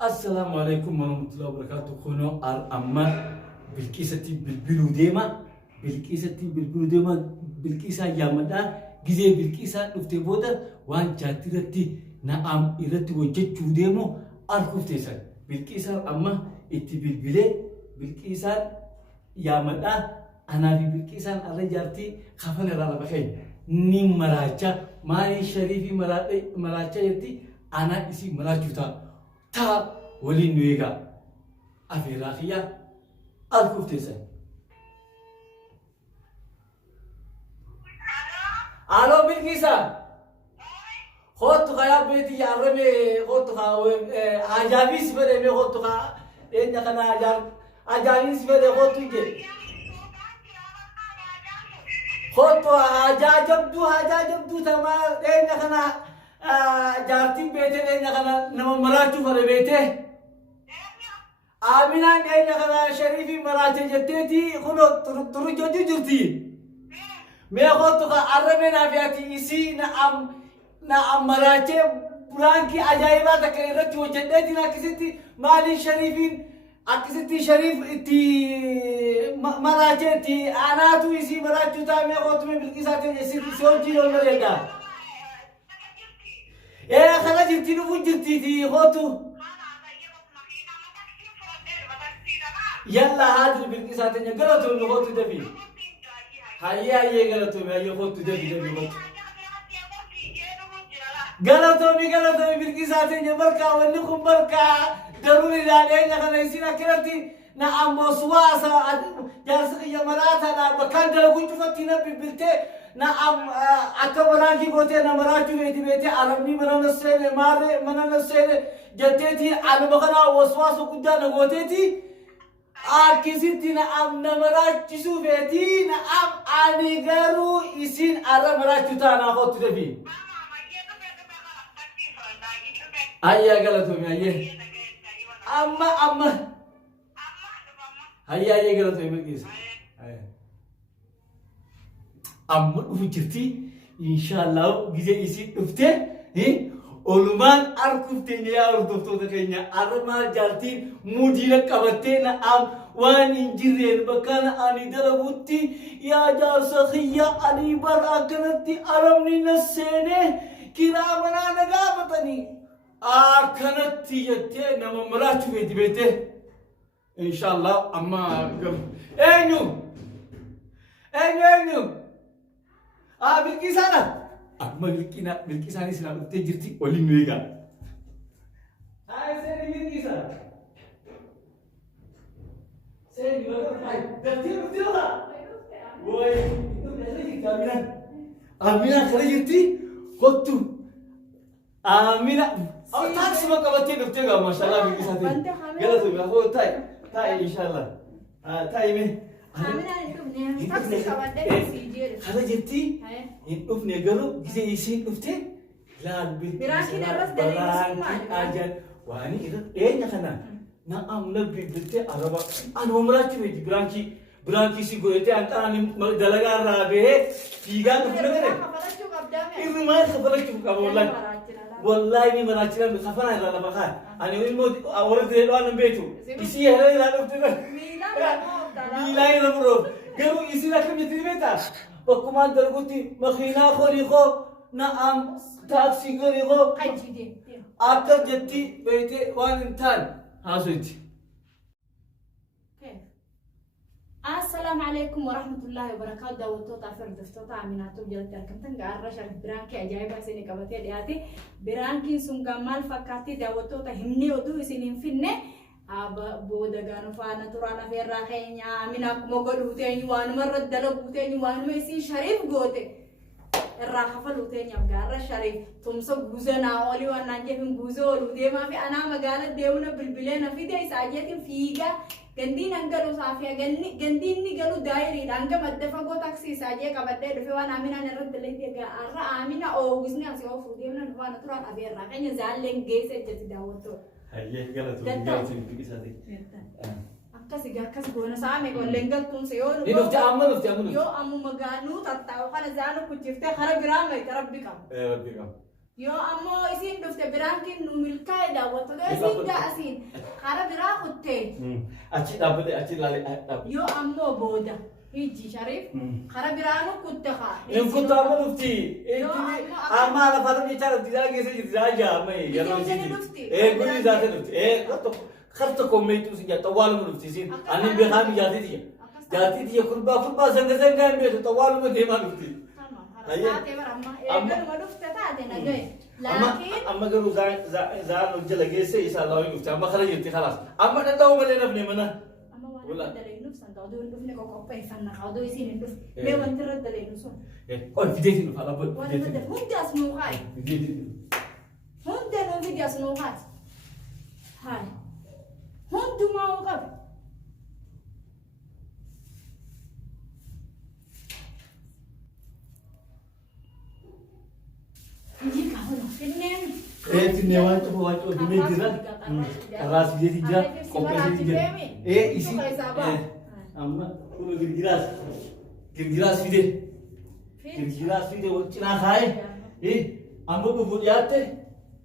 السلام عليكم ورحمة الله وبركاته. كونو أما بالكيسة بالكيسة يامدا جزء بالكيسة نفتبودا وان جاتيرتي نعم إرتي وجت ديمو أركوفتيسا بالكيسة أما بالكيسة يامدا أنا في بالكيسة أرجعتي خافنا على بخير نيم مراجع ماني شريفي مراجع يتي أنا إسي مراجعتا تا ولي نويغا أفيراخيا أركوفتيسا. ألو بالكيسة خود تخايا بيتي يا رمي خود تخاوي أجابيس بدي خود تخا إيه نكنا أجابيس بدي خود تيجي خود تو أجاب دو تمام إيه نكنا جارتي بيتي إيه نكنا نم مراتو فري بيتي آمينا إيه نكنا شريفي مراتي جتتي خلو ترو جوجي جرتي मैं तो का अरबे ना बियाती इसी ना मराचे पुरान की अजाइबा तक रखी वो जन्नत थी ना किसी थी माली शरीफीन किसी थी शरीफ थी मराचे थी आना तो इसी मराचू था मैं को तुम्हें बिल्कुल साथ जैसे थी सोची लोग मरेगा ये खला जितनी नु वो जितनी थी हो तो यल्ला हाजिर बिल्कुल साथ ने गलत हो लो तो दबी هيا غلطوا هيا خدوا دبي غلطوا بالكيساتين بركة ونكم بركة ضروري علينا خلينا يصير كرتي نعم وسواسة جالس يا مراتها نا بكان ده كنت فتينا ببلتة نعم أكبران كي قوتي أنا مراتو بيتي عالمني منان السير مارة منان السير جتتي على بخنا وسواسة قدام قوتي किसी दिन आप नमरा चिसु बेटी न आप आने गरु इसिन आरा मरा चुता ना हो तुझे भी आया गलत हो गया ये अम्मा आया ये गलत हो गया किस अम्मा उचिती इंशाल्लाह गिजे इसी उफते हैं oluman arkufteenya yaa hordoftoota keenya armaa jaartiin muudina qabatteena am waan injirreen bakkana ani dalagutti yaa jaarsa khiyya ani bar akkanatti aramni nasseene kiraa manaa nagaafatanii akkanatti jettee nama maraachuu feeti beete inshallah amma eenyu bilkisaadha أما بالكيساني سلام تجرتي ولي نويغا هاي سيدي بالكيسا سيدي هاي دفتيرها وي آمينة خرجتي قطو آمينة تاكسي ما قبتي دفتيرها ما شاء الله بالكيساتي قلت لي هو تاي إن شاء الله تاي مين هذا جتي إن أفنى قالوا جزء يسين أفتى لا براكي درس دليل أجل وأنا إذا إيه نخنا نعم نبي بنتي أربعة أنا عمراتي بيجي براكي سيقولتي أنت أنا دلنا رابه تيجان تفهم كده إذا ما خبرك تفهم والله إني مراتي لما خفنا إلا لما خان أنا يقول مود أورد دلوا أنا بيتو يسي هلا لا نفتكر ميلا يلبرو قالوا يسي لكم يتريبتا وكمان درقتي مخينا خوريخو نعم تاكسي خوريخو أكتر جتي بيتي وان انتان هاسويتي السلام عليكم ورحمة الله وبركاته داوتو تافر دفتوتا عميناتو جلت الكمتن قارة شرف برانكي أجايبا سيني كبتي دياتي برانكي سنقمال فكاتي داوتو تهمني ودو سينين فيني بودا غانو فانا ترانا في الراخينيا عمينا كموغو تاني وانو مرد دلو تاني وانو ميسي شريف قوتي الراحة فلوتين يبقى الشريف تمسك جوزنا أولي وانا جيهم جوزول ودي ما في أنا مقالة ديونا بالبلين في دي ساجيت فيجا جندين أنقلوا صافية جندين نقلوا دايري لأنك مدفعوا تاكسي ساجية كبدي دفع وانا أمينا نرد لين تيجا أرا أمينا أو جوزني أسيو فودي من نفانا ترى أبي الراحين زعلين جيسة جت داوتو هيا قالت بيجي سادي Kasi guna sa amin kung lenggal tun sa yon. Nufti amun. Yo amu maganu tattaw kana zano kuchifte khara biramay karabbi kam. Rabbi kam. Yo ammo isin dhufte biraankiin nu milkaa'e daawwattu isin gaasiin kara biraa kuttee. Achi dhaabbate achi ilaalee dhaabbate. Yo ammoo booda hiji Shariif kara biraanu kutte haa. In kutaama dhufti. Amma lafa dhufti chaara diidaa keessa jirti daa jaama yeroo isiiti. Guyyaa isaati dhufti. Karta kommeetu si jaa xawwaaluma dhufti isin. Ani beekaami jaati tiya. Jaati tiya kurbaa sanga hin beeku xawwaaluma deemaa dhufti. Taate baramma eegaluma dhufte taate nagaye. Laakiin amma garuu zaan hojjala geesse isaa laawii dhufte amma kana jirti kalaas. Amma dhadhaa'u malee nafne mana. amma waan dalaynuuf san ta'uu dhufne qopheeffanna kaa'uu isin hin dhufne. Mee wanti irra dalaynu sun. Ol fideetiin dhufa dhabba. Waan irra hundi as nuu kaa'i. Hundi nuu fidi as nuu kaa'i. Haay. Hundumaa uu qabu. Tinne waan cufa waan cufa dhumee jira. Karraas fideetii jira. Qopheesseetii jira. Isi amma kun girgiraas fide. Girgiraas fide wal cinaa kaa'e. Amma dhufu dhiyaatte.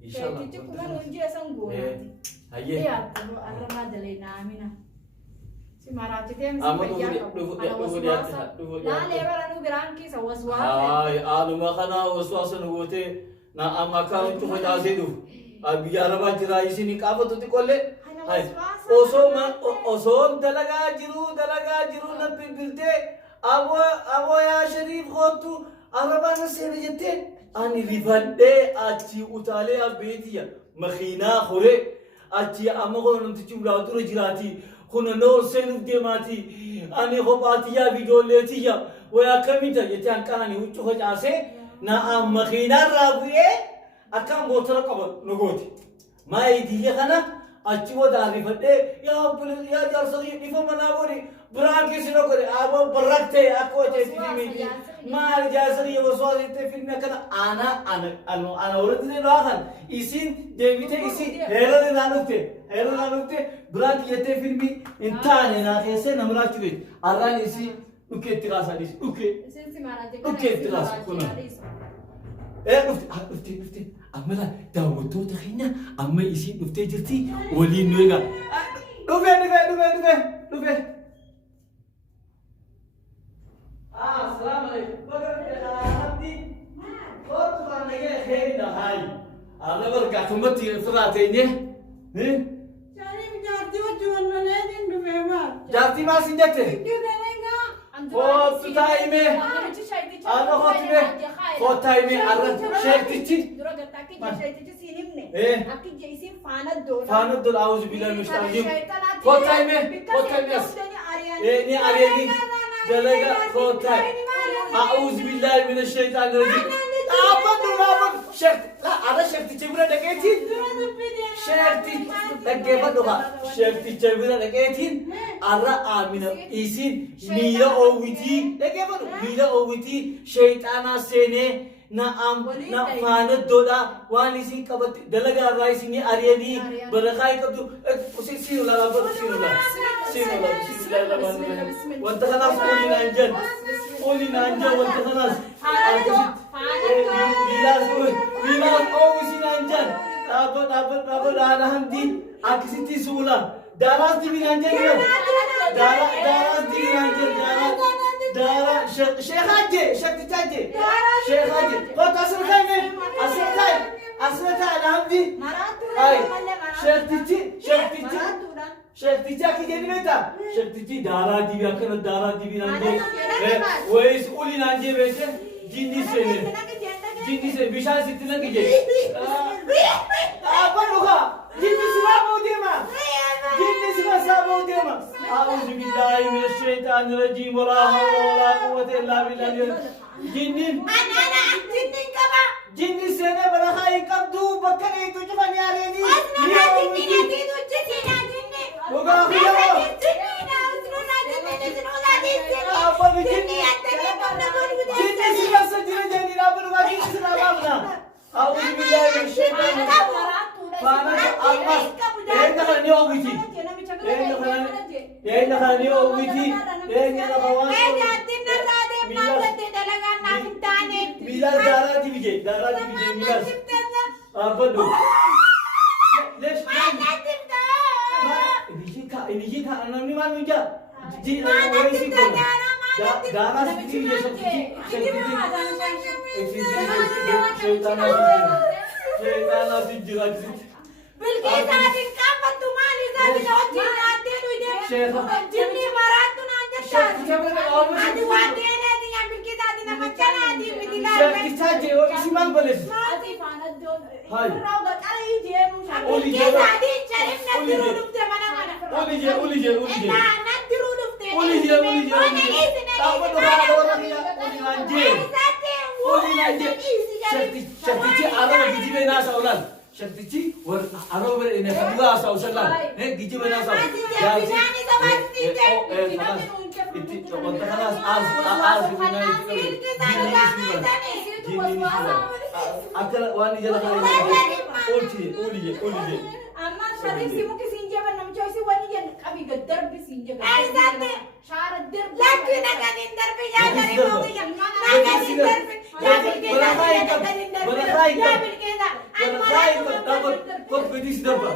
Inshallah. Keetichi kuma nuunjee san goonaati. Hayyee. Dhiyaatte arramaa dalee naamina. Si maraachitee misi Amma fayyaa dhufu qabu. dhiyaatte. Laalee bara nu biraan keessa waswaasa. Haay aanuma kana waswaasa nu gootee na amma kan cufa jaasee dhufu. Biyya arabaa jira isin qaafatu xiqqoolle. Osoo dalagaa jiru na bilbiltee aboo yaa Shariif kootu arabaa na seena jettee ani rifadhee achi utaalee abbeetiya makiinaa horee achi amma kun namtichi ulaa dura jiraati kun noo seenuuf deemaati ani kophaatiyyaa ijoolleetiyya wayaa kamita jettee hanqanani huccuu facaasee na makiinaa irraa bu'ee akkaan motora qaba nu gooti. Maayi diyya kana achi wada rifadhee yaa jaarsa dhifa manaa godhi biraan keessa na godhe aboo barrattee akka hojjee filmii maal jaarsa waswaasa jettee filmii akkana ana walitti ilaa kan isin deebite isin heeraan irraa dhufte biraan jettee filmii hin taane naa keessee nama laachuu beektu arraan isii dhukkee itti kaasaa dhiisi dhukkee itti kaasa kuna. Dhufte amma daawwattoota keenya amma isiin dhuftee jirti waliin nu eegaa. Dhufe. Assalamu alaikum. Abdi. Kootu kan nagee kheerina haay. Alla barkaatumatti firaa teenye. Shariif jaartii wajji walloleen dhufe maal? Jaartii maal sin jette? Kootu taa'imee. Ana kootaa'imee arra sheektichi. Faana dola auzu billahi min shaitanir rajim. Kootaa'imee as. Ni ariyaanii dalaga kootaa'imee. Auzu billahi min shaitanir rajim. Sheektichi bira dhaqeetiin. Sheekticha bira dhaqeetiin arra aamina isin miila oowwitii sheexaanaa seenee na faana doodha waan isin qabatti dalagaa irraa isin ariyanii barakaa hin qabdu siinu laalaa wanta kanaaf qolii naan jan wanta kanaas miilaas oowwisi naan jan dhaabba dhaana hamdi akkasitti suula daaraas dibi naan jan daaraas dibi naan jan daara sheekhaajje sheektichaajje kota asirkaime asirkaa hamdi sheektichi akki jedhi beektaa sheektichi daaraa dibi akkana daaraa dibi naan jan wayis uli naan jee beekte jinni seene bishaan sitti naqi jedhe Apaluka, jinni sirabuu deema. A'uuzu billahi minash shaytaanir rajiim. Walaa hawla walaa quwwata illaa billah. Jinnin qaba. Jinni seenee barakaa hin qabdu bakka dheetu cufanii aleeni. Gogaa filamoo. Jinni si basa jira jenni dhaabalukaa jinni si dhaabaafna. A'uuzu billahi minash shaytaanir rajiim. Faana almas eenyu kana ni oowwiti miilas daaraa dibije miilas أبدو ليش ما نتبدا ini jika anak ni mana juga ji ما نتبدا darah sedikit je syaitan nasi jerat بالكيس هذه كافة تمالي ذاتي لو جيناتين ويدين جبني مرات نانجتان هذه وادين هذه يعني بالكيس هذه نمتشان هذه بدلال kita je isi mal balis هاي بالكيس هذه شريف ندرو نبتة منا منا ولي je ندرو نبتة ولي je tahu dah orang ya ولي nanje syakti arah gigi bena saulan syakti war arah bena kedua saulan gigi bena sau itu kontak kelas az akal wani jalan uli je أما شريف ممكن سينجاب أنا مجوسي وني أبي الدرب سينجاب شعر الدرب لكن أنا الدرب يا شريف موجي لكن الدرب يا بالكذا يا بالكذا kok bedis daba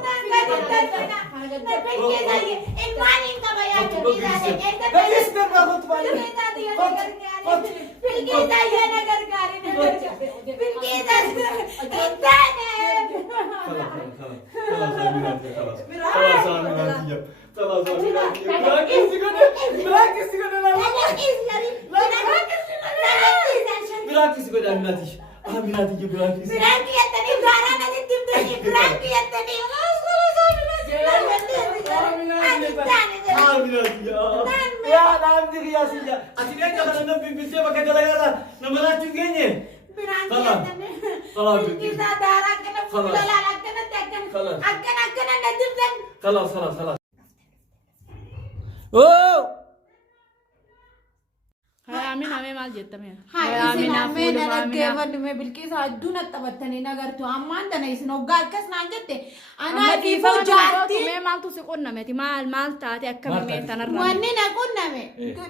بالكذا إنواني كما يا bedis daba kok balik بالكذا يا نجار كارين بالكذا خلاص اوه هاي آمين آمين مال جت تمام هاي إسنا آمين أنا كيفن دم بالكيس هادونا تبتني نعار تو أمان دنا إسنا وقال كس نانجته أنا كيفو جاتي تمام مال تو سكون نمتي مال تاتي أكمل مين تنرى واني نكون نمي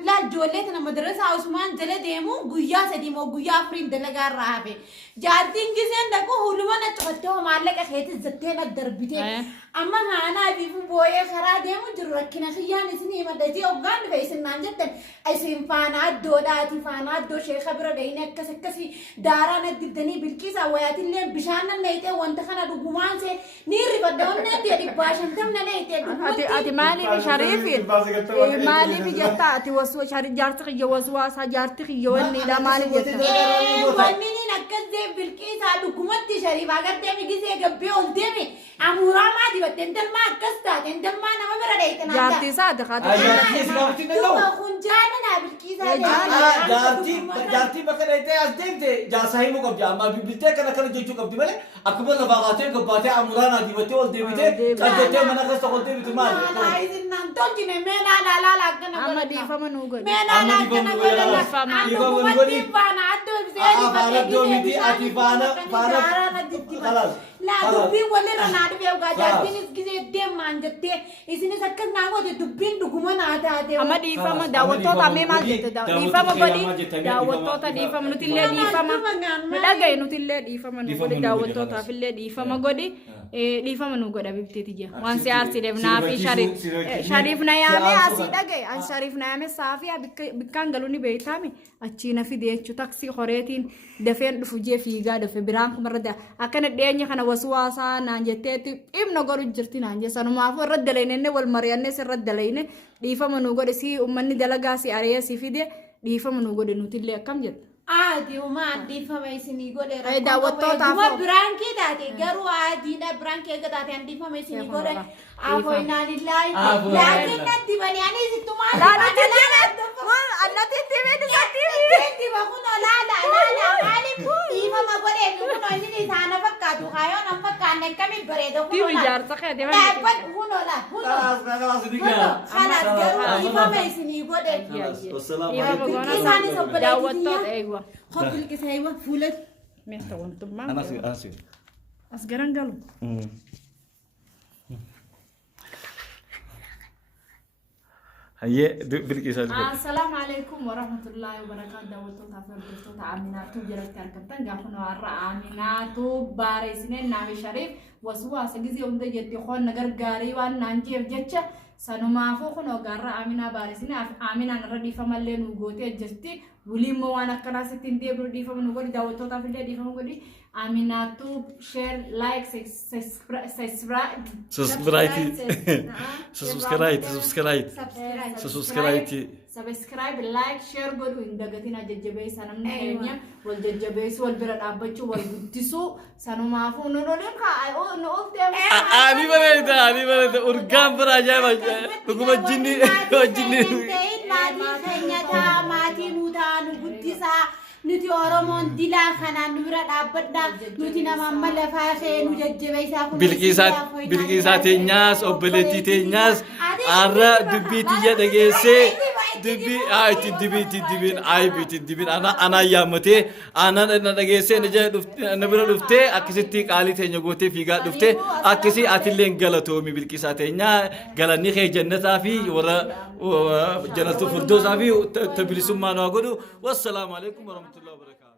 لا جولة تنا مدرسة عثمان جل ديمو غيا سديمو غيا فرين دلقار رهابي جاتين كيسين دكو هلوان أتقطعه مالك أخيت الزتين الدربتين أما أنا بيفو بويه خرا ديمو جركنا خيان إسني مدتي وقال بيسن نانجته إسم فانات دولاتي فانات دو شيء خبره دينه كسكسي دارا نددني بالكيس أويات اللي بشاننا نيته وانتخنا دقومان سه نيري بدون نتي أدي باشن تم نيته أتي مالي بشريف مالي بجتا أتي وسوا شريف جارتك يوسوا سجارتك يواني لا مالي جتا وانني نكذب بالكيس دقومات شريف أقدر تمي كيسه قبي أولتمي أمورا ما دي بتندل ما كستا تندل ما نما بردايتنا جارتي صادقة خنجانا بالكيس jaartii bakka dhaytee as deemte jaasaa himuu qabdi amma bilbiltee kana jechuu qabdi malee akkuma lafa qaatee gabbaatee amuraan adiibattee ol deebitee qalbettee mana keessa ol deebitu maal أما دي فما نوجد لا دبين ولا رناد بيوجا جاتين إسكيزي دم مانجتة إسني سكت ناقو ده دبين دكومان آتا أما دي فما داوتو تامي ما جت دي فما بدي داوتو تا دي فما نتيلة دي فما مدعى نتيلة دي فما نقول داوتو تا فيلة دي فما قدي دي فما نقول أبي بتيجي وان سيار سيرف نافي شريف نيامي أسيد أجي أن شريف نيامي صافي بكان قالوني بيتامي أتشينا في دي أشوف تاكسي خوريتين دفين دفوجي فيجا دفي برانك مرة أكن الدنيا خنا وسواسا نانجتة إم نقول جرتي نانجة سانو ما فو رد لينه والمريانة سر رد لينه دي فما نقول سي أمني دلقا سي أريا سي في دي فما نقول نوتيلة كم جت عادي وما عادي فما يسني يقول أي دعوتو تافو ما برانكي داتي قروا عادي نا برانكي قداتي عندي فما يسني يقول عفوا إنا لله لكن ندي بني أنا زدت ما لا ما أنا تتبع تدي بقول لا مالي إيما ما قولي نقول إني ثانا فكاتو خايو نم فكان كمي بريدو تي بيجار تخيل دي لا بس خلاص دقيقة خلاص قروا إيما ما يسني يقول والسلام عليكم دعوتو أيوة خذ الكيس أيوة فولت ميتا وانتم ما أنا سي أسجران قالوا هي بالكيسات السلام عليكم ورحمة الله وبركاته دعوتو تافر دفتو تأميناتو جرت كركبتن قافنا ورا أميناتو بارسنين نامي شريف وسوا سجزي أمد جدي خون نجار جاري وان نانجي بجتة سنما فوق نوجارا أمينا بارسنين أمينا نردي فمالين وجوتي جستي ولي موانا كناس تندي بردي فمنوجودي دعوتو تافر دي فمنوجودي أميناتو شير لايك سبسكرايب لايك شير بدو إن دقتنا ججبي سنم نهينيا والججبي سوال برد أبتشو والبتسو سنو مافو نقولين كا أو نقول تيم أني بلده أرقام براجع بقوم الجني ماتي نوتا نبتسا nuti Oromoon dilaa kanaan nu bira dhaabbadha nuti nama amma lafaa kee nu jajjabeessaa kun bilqiisaa teenyaas obboleettii teenyaas arra dubbii tiyya dhageessee dubbii itti dibbiin ana yaammatee ana dhageessee na bira dhuftee akkasitti qaalii teenya gootee fiigaa dhuftee akkasii atilleen galatoomi bilqiisaa teenyaa galanni kee jannataa fi warra jannatu firdoosaa fi tabilisummaa nu haa godhu wassalaamu alaikum warahmatullahi wabarakatuh